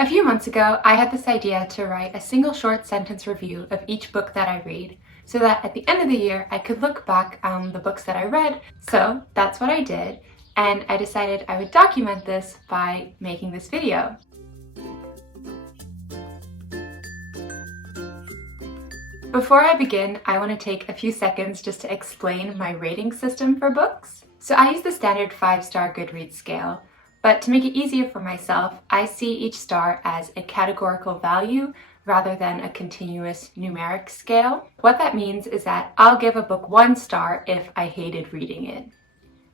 A few months ago, I had this idea to write a single short sentence review of each book that I read, so that at the end of the year I could look back on the books that I read. So that's what I did, and I decided I would document this by making this video. Before I begin, I want to take a few seconds just to explain my rating system for books. So I use the standard 5-star Goodreads scale, but to make it easier for myself, I see each star as a categorical value rather than a continuous numeric scale. What that means is that I'll give a book 1 star if I hated reading it.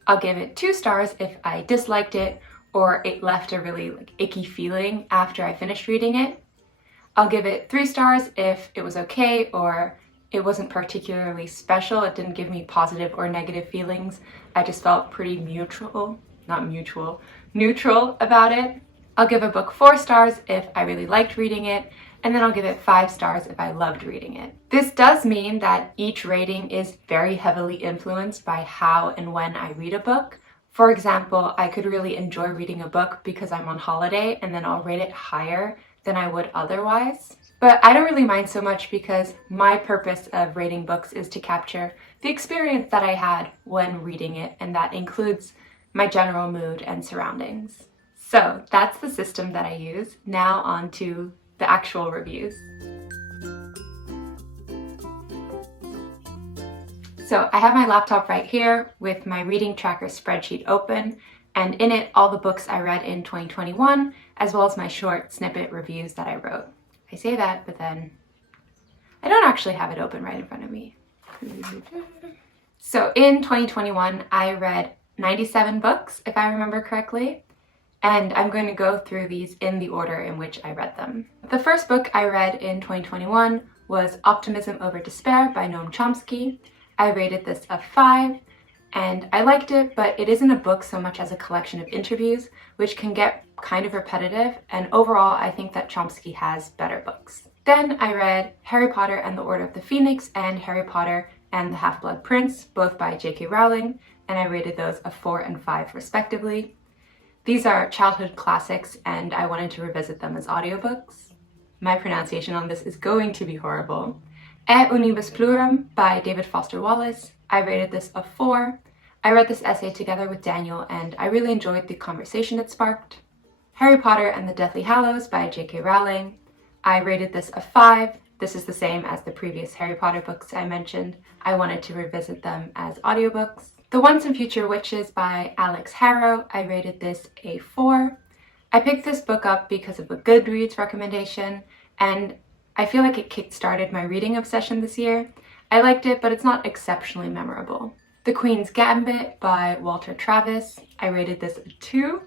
I'll give it 2 stars if I disliked it or it left a really icky feeling after I finished reading it. I'll give it 3 stars if it was okay or it wasn't particularly special. It didn't give me positive or negative feelings. I just felt pretty neutral about it. I'll give a book 4 stars if I really liked reading it, and then I'll give it 5 stars if I loved reading it. This does mean that each rating is very heavily influenced by how and when I read a book. For example, I could really enjoy reading a book because I'm on holiday and then I'll rate it higher than I would otherwise. But I don't really mind so much because my purpose of rating books is to capture the experience that I had when reading it, and that includes my general mood and surroundings. So that's the system that I use. Now on to the actual reviews. So I have my laptop right here with my reading tracker spreadsheet open, and in it all the books I read in 2021, as well as my short snippet reviews that I wrote. I say that, but then I don't actually have it open right in front of me. So in 2021, I read 97 books, if I remember correctly, and I'm going to go through these in the order in which I read them. The first book I read in 2021 was Optimism Over Despair by Noam Chomsky. I rated this a 5, and I liked it, but it isn't a book so much as a collection of interviews, which can get kind of repetitive, and overall I think that Chomsky has better books. Then I read Harry Potter and the Order of the Phoenix and Harry Potter and the Half-Blood Prince, both by J.K. Rowling, and I rated those a 4 and 5 respectively. These are childhood classics and I wanted to revisit them as audiobooks. My pronunciation on this is going to be horrible. E Unibus Pluram by David Foster Wallace. I rated this a 4. I read this essay together with Daniel and I really enjoyed the conversation it sparked. Harry Potter and the Deathly Hallows by J.K. Rowling. I rated this a 5. This is the same as the previous Harry Potter books I mentioned. I wanted to revisit them as audiobooks. The Once and Future Witches by Alex Harrow. I rated this a 4. I picked this book up because of a Goodreads recommendation, and I feel like it kick-started my reading obsession this year. I liked it, but it's not exceptionally memorable. The Queen's Gambit by Walter Travis. I rated this a 2.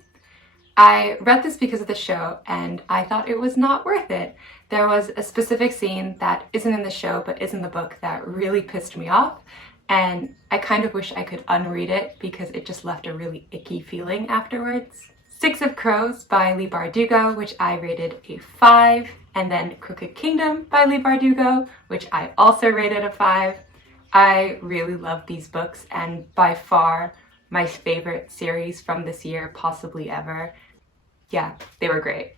I read this because of the show, and I thought it was not worth it. There was a specific scene that isn't in the show, but is in the book that really pissed me off, and I kind of wish I could unread it because it just left a really icky feeling afterwards. Six of Crows by Leigh Bardugo, which I rated a 5, and then Crooked Kingdom by Leigh Bardugo, which I also rated a 5. I really love these books, and by far my favorite series from this year, possibly ever. Yeah, they were great.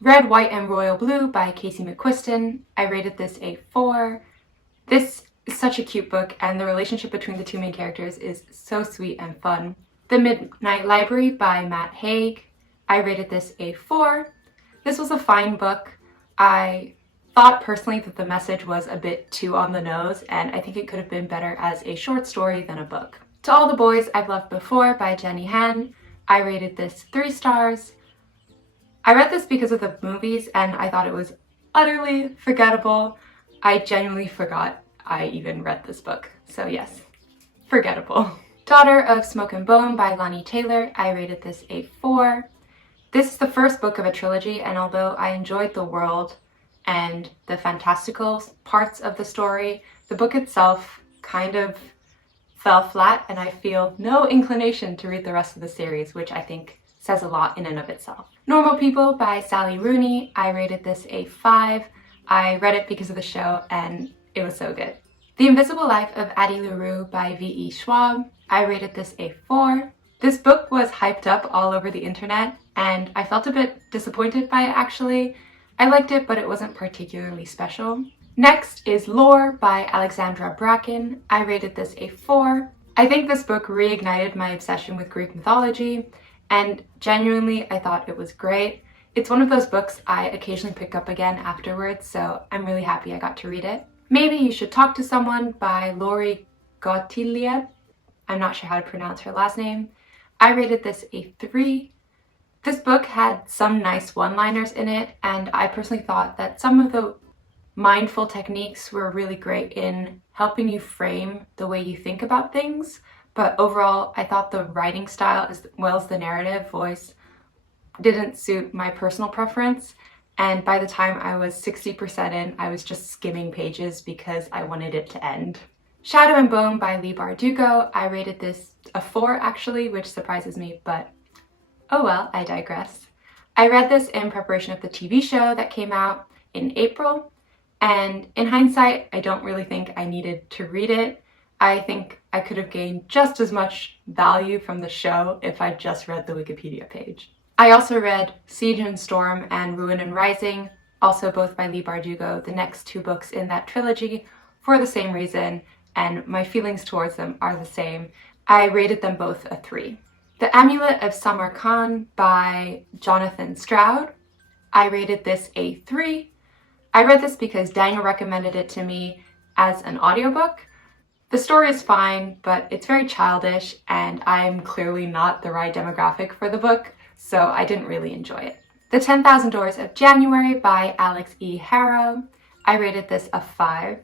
Red, White, and Royal Blue by Casey McQuiston. I rated this a 4. This is such a cute book, and the relationship between the two main characters is so sweet and fun. The Midnight Library by Matt Haig. I rated this a 4. This was a fine book. I thought personally that the message was a bit too on the nose, and I think it could have been better as a short story than a book. To All the Boys I've Loved Before by Jenny Han. I rated this 3 stars. I read this because of the movies and I thought it was utterly forgettable. I genuinely forgot I even read this book. So yes, forgettable. Daughter of Smoke and Bone by Lonnie Taylor. I rated this a 4. This is the first book of a trilogy, and although I enjoyed the world and the fantastical parts of the story, the book itself kind of fell flat, and I feel no inclination to read the rest of the series, which I think says a lot in and of itself. Normal People by Sally Rooney. I rated this a 5. I read it because of the show and it was so good. The Invisible Life of Addie Luro by V.E. Schwab. I rated this a 4. This book was hyped up all over the internet and I felt a bit disappointed by it actually. I liked it, but it wasn't particularly special. Next is Lore by Alexandra Bracken. I rated this a 4. I think this book reignited my obsession with Greek mythology, and genuinely I thought it was great. It's one of those books I occasionally pick up again afterwards, so I'm really happy I got to read it. Maybe You Should Talk to Someone by Lori Gautilia. I'm not sure how to pronounce her last name. I rated this a 3. This book had some nice one-liners in it, and I personally thought that some of the mindful techniques were really great in helping you frame the way you think about things. But overall, I thought the writing style as well as the narrative voice didn't suit my personal preference. And by the time I was 60% in, I was just skimming pages because I wanted it to end. Shadow and Bone by Leigh Bardugo. I rated this a 4 actually, which surprises me, but oh well, I digress. I read this in preparation of the TV show that came out in April, and in hindsight, I don't really think I needed to read it. I think I could have gained just as much value from the show if I just read the Wikipedia page. I also read Siege and Storm and Ruin and Rising, also both by Leigh Bardugo, the next 2 books in that trilogy, for the same reason, and my feelings towards them are the same. I rated them both a 3. The Amulet of Samarkand by Jonathan Stroud. I rated this a 3. I read this because Daniel recommended it to me as an audiobook. The story is fine, but it's very childish, and I'm clearly not the right demographic for the book, so I didn't really enjoy it. The 10,000 Doors of January by Alex E. Harrow. I rated this a 5.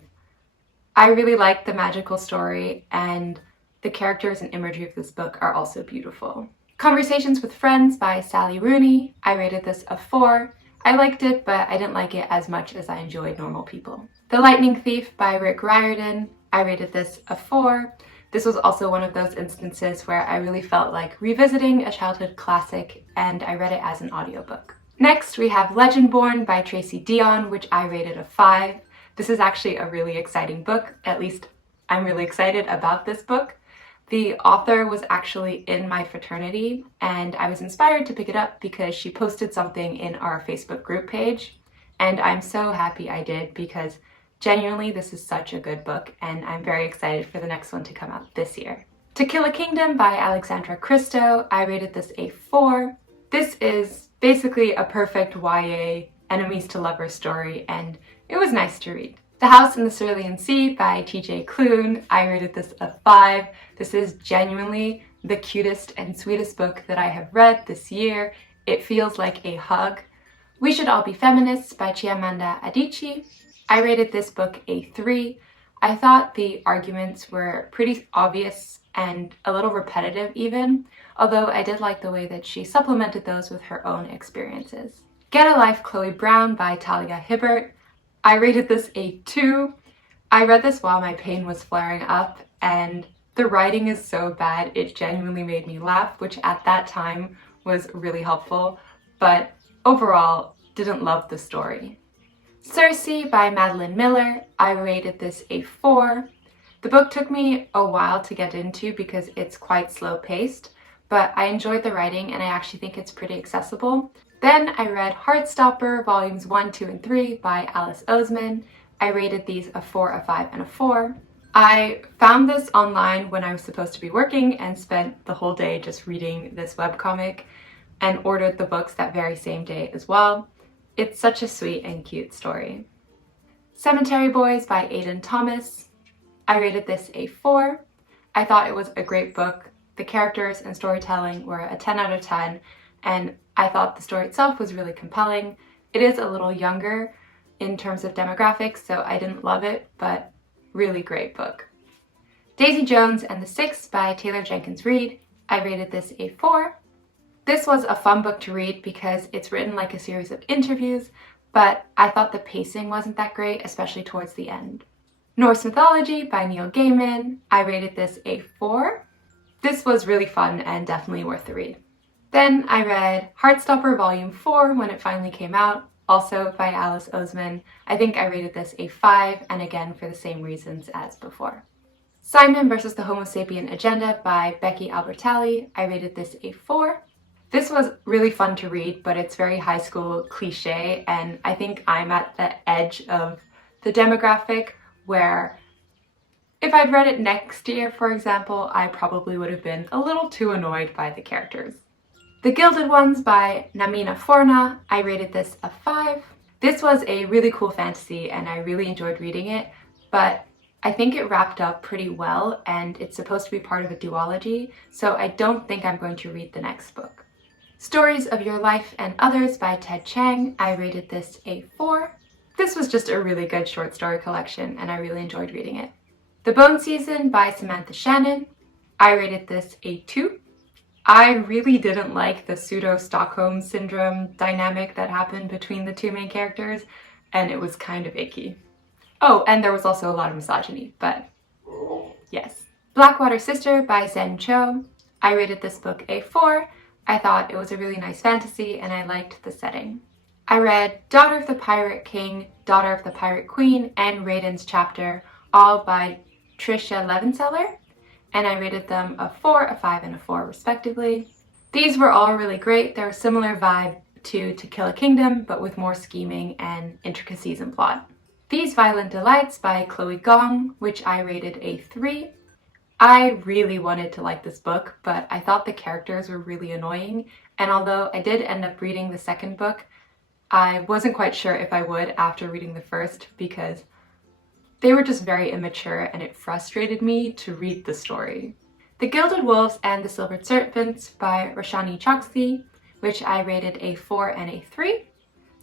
I really liked the magical story, and the characters and imagery of this book are also beautiful. Conversations with Friends by Sally Rooney. I rated this a 4. I liked it, but I didn't like it as much as I enjoyed Normal People. The Lightning Thief by Rick Riordan. I rated this a 4. This was also one of those instances where I really felt like revisiting a childhood classic, and I read it as an audiobook. Next, we have Legendborn by Tracy Dion, which I rated a 5. This is actually a really exciting book. At least I'm really excited about this book. The author was actually in my fraternity, and I was inspired to pick it up because she posted something in our Facebook group page, and I'm so happy I did because genuinely this is such a good book, and I'm very excited for the next one to come out this year. To Kill a Kingdom by Alexandra Christo. I rated this a 4. This is basically a perfect YA enemies to lovers story, and it was nice to read. The House in the Cerulean Sea by TJ Cloon. I rated this a 5. This is genuinely the cutest and sweetest book that I have read this year. It feels like a hug. We Should All Be Feminists by Chimamanda Adichie. I rated this book a 3. I thought the arguments were pretty obvious and a little repetitive even, although I did like the way that she supplemented those with her own experiences. Get a Life, Chloe Brown by Talia Hibbert. I rated this a 2. I read this while my pain was flaring up, and the writing is so bad it genuinely made me laugh, which at that time was really helpful, but overall didn't love the story. Cersei by Madeleine Miller. I rated this a 4. The book took me a while to get into because it's quite slow paced, but I enjoyed the writing and I actually think it's pretty accessible. Then I read Heartstopper volumes 1, 2, and 3 by Alice Oseman. I rated these a 4, a 5, and a 4. I found this online when I was supposed to be working and spent the whole day just reading this webcomic and ordered the books that very same day as well. It's such a sweet and cute story. Cemetery Boys by Aiden Thomas. I rated this a 4. I thought it was a great book. The characters and storytelling were a 10 out of 10, and I thought the story itself was really compelling. It is a little younger in terms of demographics, so I didn't love it, but really great book. Daisy Jones and the Six by Taylor Jenkins Reid. I rated this a 4. This was a fun book to read because it's written like a series of interviews, but I thought the pacing wasn't that great, especially towards the end. Norse Mythology by Neil Gaiman. I rated this a 4. This was really fun and definitely worth the read. Then I read Heartstopper Volume 4 when it finally came out, also by Alice Oseman. I think I rated this a 5, and again for the same reasons as before. Simon vs. the Homo Sapien Agenda by Becky Albertalli. I rated this a 4. This was really fun to read, but it's very high school cliche, and I think I'm at the edge of the demographic where if I'd read it next year, for example, I probably would have been a little too annoyed by the characters. The Gilded Ones by Namina Forna, I rated this a 5. This was a really cool fantasy and I really enjoyed reading it, but I think it wrapped up pretty well and it's supposed to be part of a duology, so I don't think I'm going to read the next book. Stories of Your Life and Others by Ted Chiang, I rated this a 4. This was just a really good short story collection and I really enjoyed reading it. The Bone Season by Samantha Shannon, I rated this a 2. I really didn't like the pseudo-Stockholm syndrome dynamic that happened between the two main characters, and it was kind of icky. Oh, and there was also a lot of misogyny, but yes. Blackwater Sister by Zen Cho, I rated this book a 4. I thought it was a really nice fantasy and I liked the setting. I read Daughter of the Pirate King, Daughter of the Pirate Queen, and Raiden's Chapter, all by Tricia Levenseller, and I rated them a 4, a 5, and a 4 respectively. These were all really great. They're a similar vibe to Kill a Kingdom, but with more scheming and intricacies in plot. These Violent Delights by Chloe Gong, which I rated a 3. I really wanted to like this book, but I thought the characters were really annoying, and although I did end up reading the second book, I wasn't quite sure if I would after reading the first because they were just very immature and it frustrated me to read the story. The Gilded Wolves and the Silvered Serpents by Roshani Chokshi, which I rated a 4 and a 3.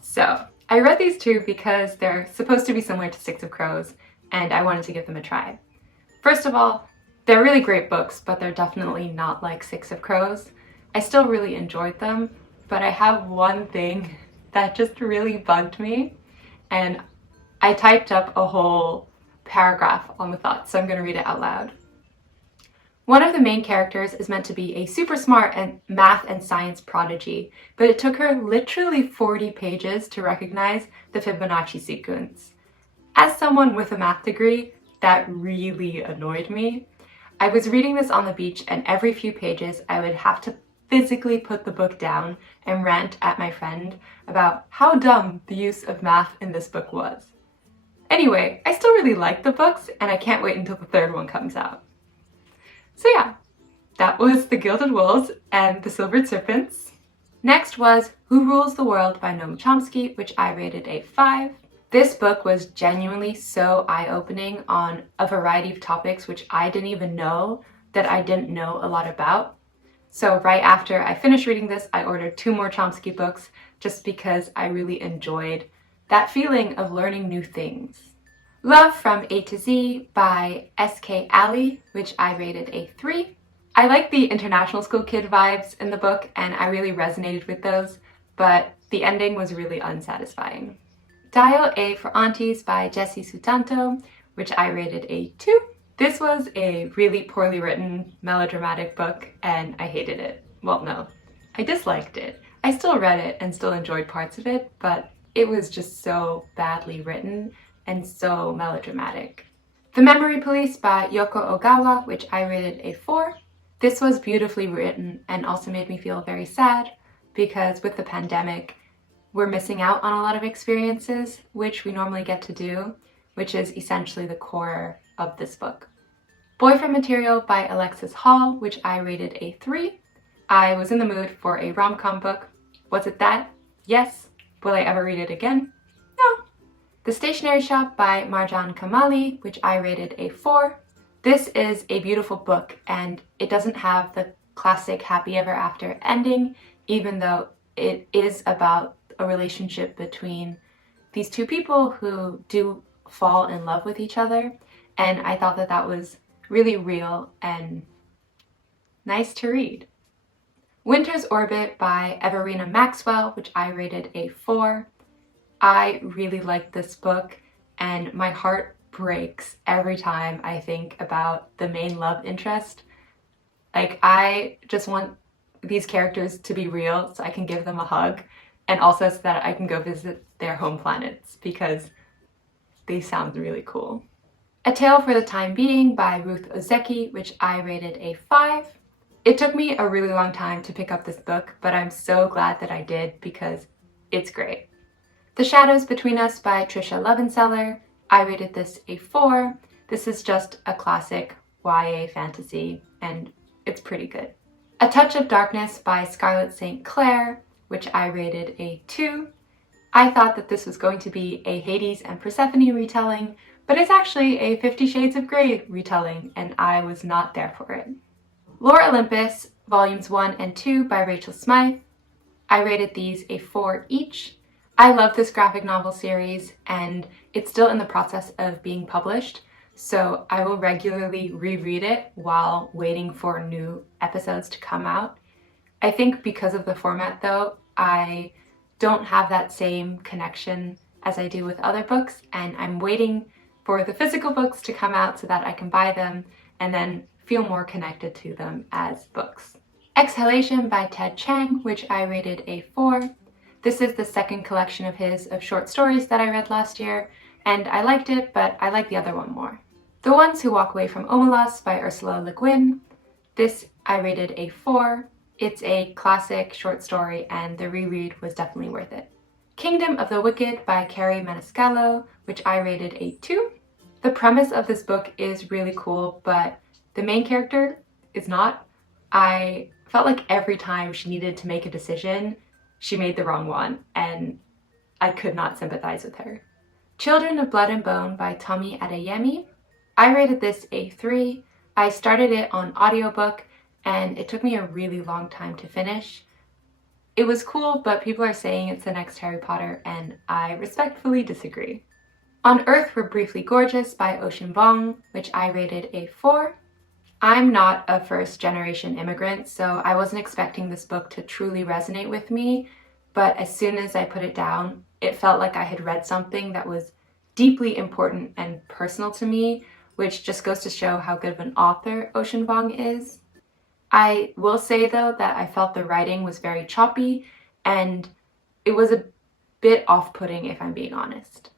So, I read these two because they're supposed to be similar to Six of Crows and I wanted to give them a try. First of all, they're really great books, but they're definitely not like Six of Crows. I still really enjoyed them, but I have one thing that just really bugged me, and I typed up a whole paragraph on the thoughts, so I'm going to read it out loud. One of the main characters is meant to be a super smart and math and science prodigy, but it took her literally 40 pages to recognize the Fibonacci sequence. As someone with a math degree, that really annoyed me. I was reading this on the beach and every few pages I would have to physically put the book down and rant at my friend about how dumb the use of math in this book was. Anyway, I still really like the books and I can't wait until the third one comes out. So yeah, that was The Gilded Wolves and the Silvered Serpents. Next was Who Rules the World by Noam Chomsky, which I rated a 5. This book was genuinely so eye-opening on a variety of topics which I didn't even know that I didn't know a lot about. So right after I finished reading this, I ordered 2 more Chomsky books just because I really enjoyed that feeling of learning new things. Love from A to Z by S.K. Ali, which I rated a 3. I like the international school kid vibes in the book and I really resonated with those, but the ending was really unsatisfying. Dial A for Aunties by Jessie Sutanto, which I rated a 2. This was a really poorly written, melodramatic book and I hated it. Well, no, I disliked it. I still read it and still enjoyed parts of it, but it was just so badly written and so melodramatic. The Memory Police by Yoko Ogawa, which I rated a 4. This was beautifully written and also made me feel very sad because with the pandemic, we're missing out on a lot of experiences, which we normally get to do, which is essentially the core of this book. Boyfriend Material by Alexis Hall, which I rated a 3. I was in the mood for a rom-com book. Was it that? Yes. Will I ever read it again? No. The Stationery Shop by Marjan Kamali, which I rated a 4. This is a beautiful book and it doesn't have the classic happy ever after ending, even though it is about a relationship between these two people who do fall in love with each other, and I thought that that was really real and nice to read. Winter's Orbit by Everina Maxwell, which I rated a 4. I really liked this book and my heart breaks every time I think about the main love interest. Like, I just want these characters to be real so I can give them a hug, and also so that I can go visit their home planets because they sound really cool. A Tale for the Time Being by Ruth Ozeki, which I rated a 5. It took me a really long time to pick up this book, but I'm so glad that I did because it's great. The Shadows Between Us by Trisha Levenseller. I rated this a 4. This is just a classic YA fantasy, and it's pretty good. A Touch of Darkness by Scarlett St. Clair, which I rated a 2. I thought that this was going to be a Hades and Persephone retelling, but it's actually a 50 Shades of Grey retelling, and I was not there for it. Lore Olympus, Volumes 1 and 2 by Rachel Smythe. I rated these a 4 each. I love this graphic novel series, and it's still in the process of being published, so I will regularly reread it while waiting for new episodes to come out. I think because of the format though, I don't have that same connection as I do with other books, and I'm waiting for the physical books to come out so that I can buy them and then feel more connected to them as books. Exhalation by Ted Chiang, which I rated a 4. This is the second collection of his of short stories that I read last year, and I liked it, but I like the other one more. The Ones Who Walk Away from Omelas by Ursula Le Guin. This I rated a 4. It's a classic short story, and the reread was definitely worth it. Kingdom of the Wicked by Carrie Maniscalco, which I rated a 2. The premise of this book is really cool, but the main character is not. I felt like every time she needed to make a decision, she made the wrong one, and I could not sympathize with her. Children of Blood and Bone by Tomi Adeyemi. I rated this a 3. I started it on audiobook, and it took me a really long time to finish. It was cool, but people are saying it's the next Harry Potter, and I respectfully disagree. On Earth We're Briefly Gorgeous by Ocean Vuong, which I rated a 4. I'm not a first-generation immigrant, so I wasn't expecting this book to truly resonate with me, but as soon as I put it down, it felt like I had read something that was deeply important and personal to me, which just goes to show how good of an author Ocean Vuong is. I will say, though, that I felt the writing was very choppy, and it was a bit off-putting if I'm being honest.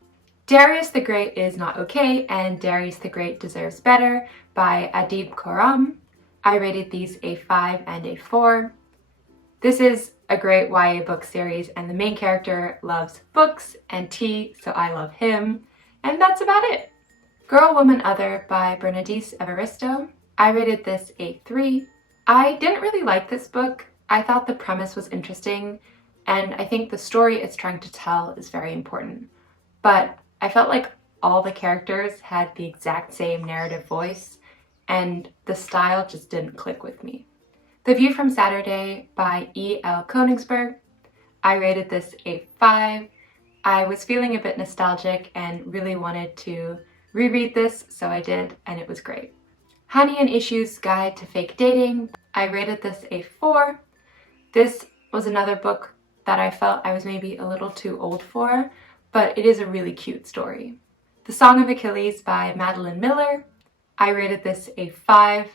Darius the Great is Not Okay, and Darius the Great Deserves Better by Adib Khorram. I rated these a 5 and a 4. This is a great YA book series, and the main character loves books and tea, so I love him, and that's about it. Girl, Woman, Other by Bernice Evaristo. I rated this a 3. I didn't really like this book. I thought the premise was interesting, and I think the story it's trying to tell is very important. But I felt like all the characters had the exact same narrative voice, and the style just didn't click with me. The View from Saturday by E.L. Konigsberg. I rated this a 5. I was feeling a bit nostalgic and really wanted to reread this, so I did, and it was great. Honey and Issues Guide to Fake Dating. I rated this a 4. This was another book that I felt I was maybe a little too old for, but it is a really cute story. The Song of Achilles by Madeleine Miller. I rated this a 5.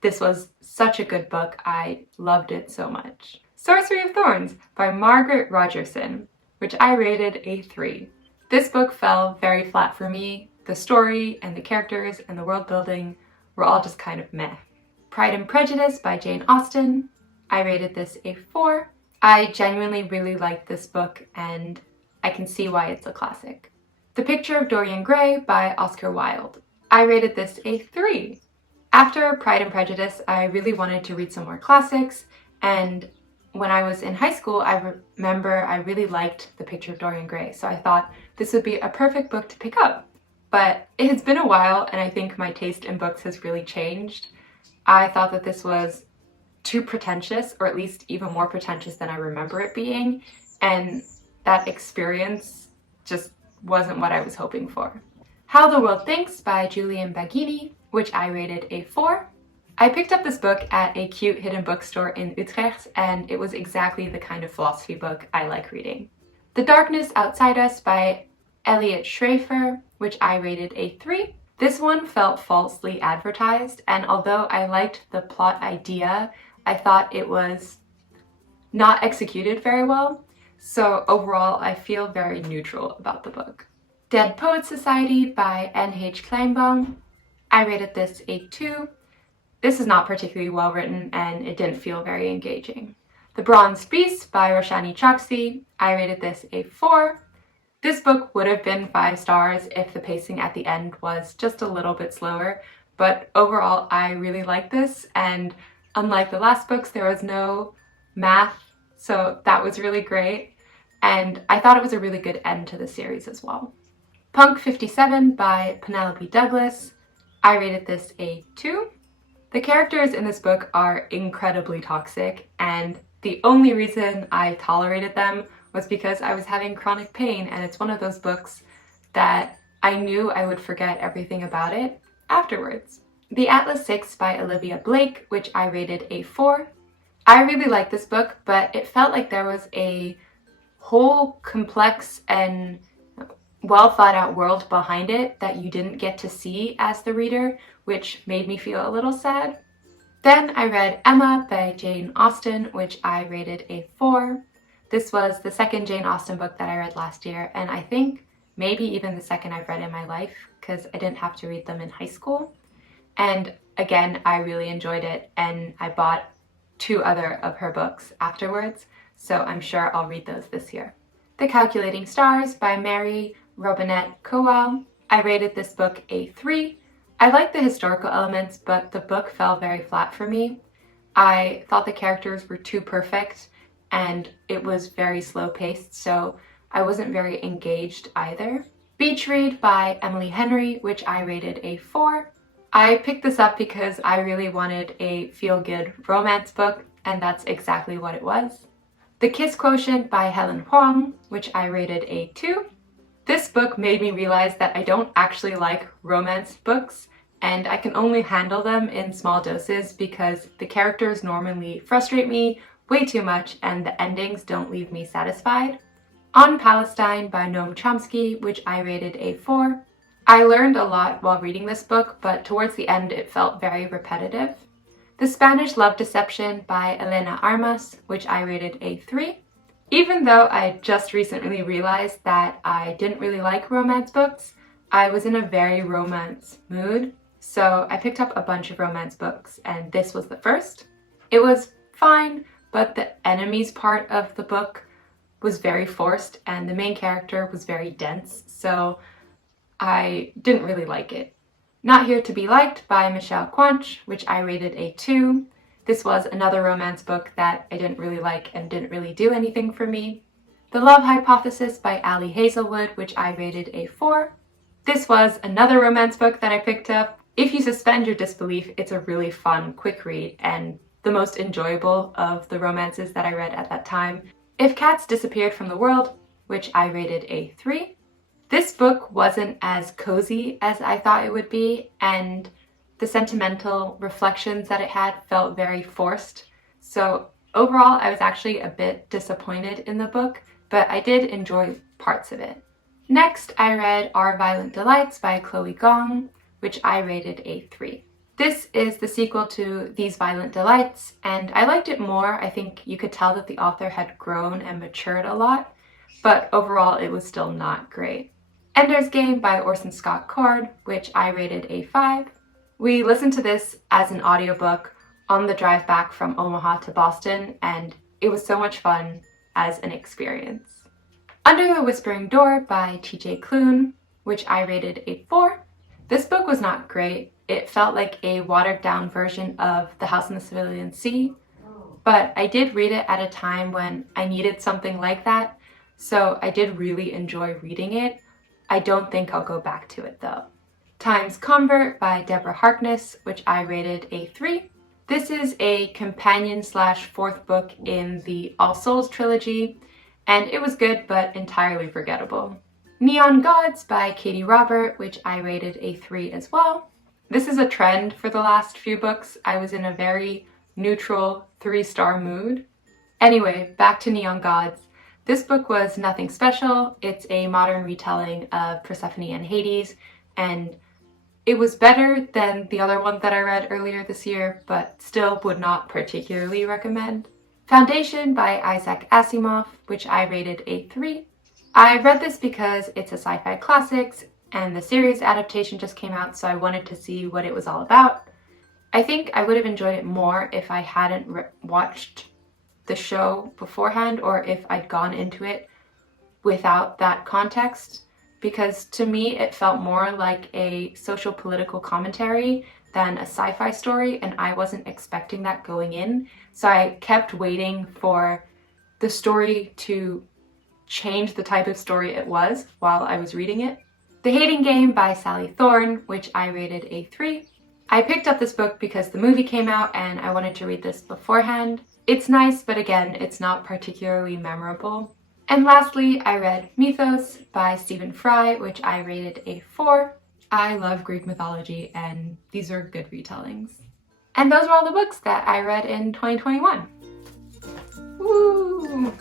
This was such a good book. I loved it so much. Sorcery of Thorns by Margaret Rogerson, which I rated a 3. This book fell very flat for me. The story and the characters and the world building were all just kind of meh. Pride and Prejudice by Jane Austen. I rated this a 4. I genuinely really liked this book, and I can see why it's a classic. The Picture of Dorian Gray by Oscar Wilde. I rated this a 3. After Pride and Prejudice, I really wanted to read some more classics, and when I was in high school, I remember I really liked The Picture of Dorian Gray, so I thought this would be a perfect book to pick up. But it has been a while, and I think my taste in books has really changed. I thought that this was too pretentious, or at least even more pretentious than I remember it being, and that experience just wasn't what I was hoping for. How the World Thinks by Julian Baggini, which I rated a 4. I picked up this book at a cute hidden bookstore in Utrecht, and it was exactly the kind of philosophy book I like reading. The Darkness Outside Us by Elliot Schreifer, which I rated a 3. This one felt falsely advertised, and although I liked the plot idea, I thought it was not executed very well. So overall, I feel very neutral about the book. Dead Poets Society by N.H. Kleinbaum. I rated this a 2. This is not particularly well written and it didn't feel very engaging. The Bronzed Beast by Roshani Chokshi, I rated this a 4. This book would have been 5 stars if the pacing at the end was just a little bit slower, but overall I really like this, and unlike the last books there was no math, so that was really great, and I thought it was a really good end to the series as well. Punk 57 by Penelope Douglas, I rated this a 2. The characters in this book are incredibly toxic, and the only reason I tolerated them was because I was having chronic pain, and it's one of those books that I knew I would forget everything about it afterwards. The Atlas 6 by Olivia Blake, which I rated a 4. I really liked this book, but it felt like there was a whole complex and well thought out world behind it that you didn't get to see as the reader, which made me feel a little sad. Then I read Emma by Jane Austen, which I rated a 4. This was the second Jane Austen book that I read last year, and I think maybe even the second I've read in my life, because I didn't have to read them in high school. And again, I really enjoyed it, and I bought 2 other of her books afterwards, so I'm sure I'll read those this year. The Calculating Stars by Mary Robinette Kowal, I rated this book a 3. I liked the historical elements, but the book fell very flat for me. I thought the characters were too perfect, and it was very slow paced, so I wasn't very engaged either. Beach Read by Emily Henry, which I rated a 4. I picked this up because I really wanted a feel-good romance book, and that's exactly what it was. The Kiss Quotient by Helen Huang, which I rated a 2. This book made me realize that I don't actually like romance books, and I can only handle them in small doses because the characters normally frustrate me way too much and the endings don't leave me satisfied. On Palestine by Noam Chomsky, which I rated a 4. I learned a lot while reading this book, but towards the end it felt very repetitive. The Spanish Love Deception by Elena Armas, which I rated a 3. Even though I just recently realized that I didn't really like romance books, I was in a very romance mood, so I picked up a bunch of romance books, and this was the first. It was fine, but the enemies part of the book was very forced, and the main character was very dense, so I didn't really like it. Not Here to Be Liked by Michelle Quanch, which I rated a 2. This was another romance book that I didn't really like and didn't really do anything for me. The Love Hypothesis by Ali Hazelwood, which I rated a 4. This was another romance book that I picked up. If you suspend your disbelief, it's a really fun, quick read, and the most enjoyable of the romances that I read at that time. If Cats Disappeared from the World, which I rated a 3. This book wasn't as cozy as I thought it would be, and the sentimental reflections that it had felt very forced. So overall, I was actually a bit disappointed in the book, but I did enjoy parts of it. Next, I read Our Violent Delights by Chloe Gong, which I rated a 3. This is the sequel to These Violent Delights, and I liked it more. I think you could tell that the author had grown and matured a lot, but overall it was still not great. Ender's Game by Orson Scott Card, which I rated a 5. We listened to this as an audiobook on the drive back from Omaha to Boston, and it was so much fun as an experience. Under the Whispering Door by TJ Cloon, which I rated a 4. This book was not great. It felt like a watered down version of The House in the Cerulean Sea, but I did read it at a time when I needed something like that, so I did really enjoy reading it. I don't think I'll go back to it though. Time's Convert by Deborah Harkness, which I rated a 3. This is a companion / 4th book in the All Souls trilogy, and it was good but entirely forgettable. Neon Gods by Katie Robert, which I rated a 3 as well. This is a trend for the last few books. I was in a very neutral 3-star mood. Anyway, back to Neon Gods. This book was nothing special. It's a modern retelling of Persephone and Hades, and it was better than the other one that I read earlier this year, but still would not particularly recommend. Foundation by Isaac Asimov, which I rated a 3. I read this because it's a sci-fi classics, and the series adaptation just came out, so I wanted to see what it was all about. I think I would have enjoyed it more if I hadn't watched the show beforehand, or if I'd gone into it without that context, because to me it felt more like a social political commentary than a sci-fi story, and I wasn't expecting that going in. So I kept waiting for the story to change the type of story it was while I was reading it. The Hating Game by Sally Thorne, which I rated a 3. I picked up this book because the movie came out and I wanted to read this beforehand. It's nice, but again, it's not particularly memorable. And lastly, I read Mythos by Stephen Fry, which I rated a 4. I love Greek mythology and these are good retellings. And those were all the books that I read in 2021. Woo!